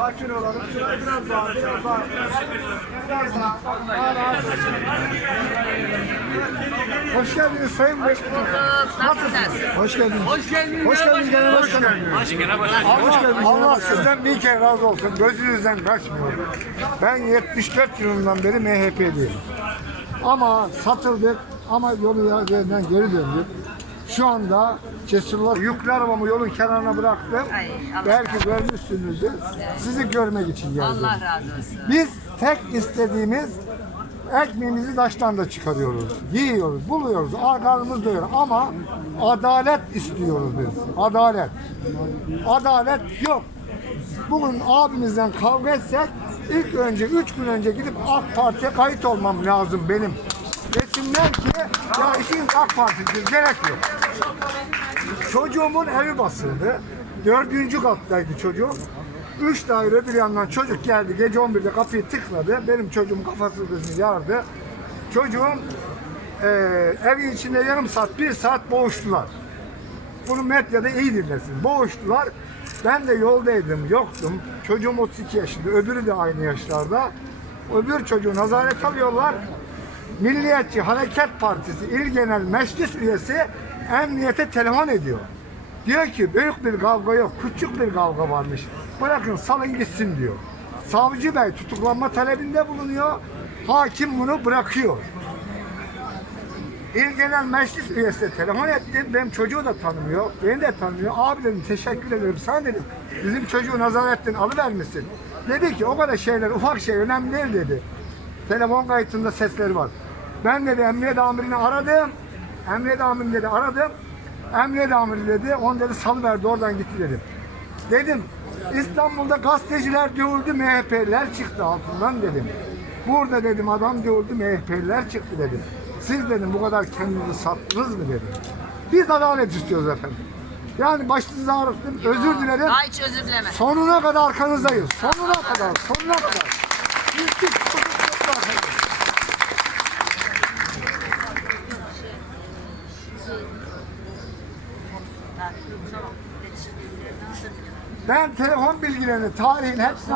sakin olalım. Biraz daha, biraz daha. Biraz daha. Daha rahat olsun. Hoş geldiniz Sayın Başkanım. Nasılsınız? Hoş geldiniz. Hoş geldiniz. Hoş geldiniz Genel Başkanım. Allah, Allah sizden bir kere razı olsun. Gözünüzden kaçmıyor. Ben 74 yılından beri MHP'liyim. Ama satıldık ama yolu yerden geri döndük. Şu anda cesurlar yüklü arabamı yolun kenarına bıraktım. Ay, Belki görmüşsünüzdür. Sizi görmek için geldim. Allah razı olsun. Biz tek istediğimiz ekmeğimizi taştan da çıkarıyoruz. Yiyoruz, buluyoruz, karnımız doyuyor ama adalet istiyoruz biz. Adalet. Adalet yok. Bugün abimizden kavga etsek ilk önce, üç gün önce gidip AK Parti'ye kayıt olmam lazım benim. Desinler ki ya işiniz AK Parti'dir, gerek yok. Çocuğumun evi basıldı. Dördüncü kattaydı çocuk. Üç daire bir yandan çocuk geldi. Gece 11'de kapıyı tıkladı. Benim çocuğum kafasını gözünü yardı. Çocuğum eee evin içinde yarım saat, bir saat boğuştular. Bunu medyada iyi dinlesin. Boğuştular. Ben de yoldaydım, yoktum. Çocuğum 32 yaşında, öbürü de aynı yaşlarda. Öbür çocuğu nazaret alıyorlar. Milliyetçi Hareket Partisi İl Genel Meclis Üyesi emniyete telefon ediyor. Diyor ki büyük bir kavga yok, küçük bir kavga varmış. Bırakın salın gitsin diyor. Savcı bey tutuklanma talebinde bulunuyor. Hakim bunu bırakıyor. İl Genel Meclis üyesi telefon ettim. Benim çocuğu da tanımıyor. Beni de tanımıyor. Abi dedim teşekkür ederim. Sana dedim bizim çocuğu nazaretten alıvermişsin. Dedi ki o kadar şeyler ufak şey önemli değil dedi. Telefon kayıtında sesleri var. Ben dedi emniyet amirini aradım. Emniyet amirini dedi aradım. Emniyet amiri dedi. On dedi salıverdi oradan gitti dedim. Dedim İstanbul'da gazeteciler dövüldü MHP'liler çıktı altından dedim. Burada dedim adam dövüldü MHP'liler çıktı dedim. Siz dedim bu kadar kendinizi sattınız mı dedim. Biz adalet istiyoruz efendim. Yani başınızı ağrıttım. Özür dilerim. Daha hiç özür dileme. Sonuna kadar arkanızdayız. Sonuna kadar. Sonuna kadar. Efendim. Ben telefon bilgilerini, tarihin hepsini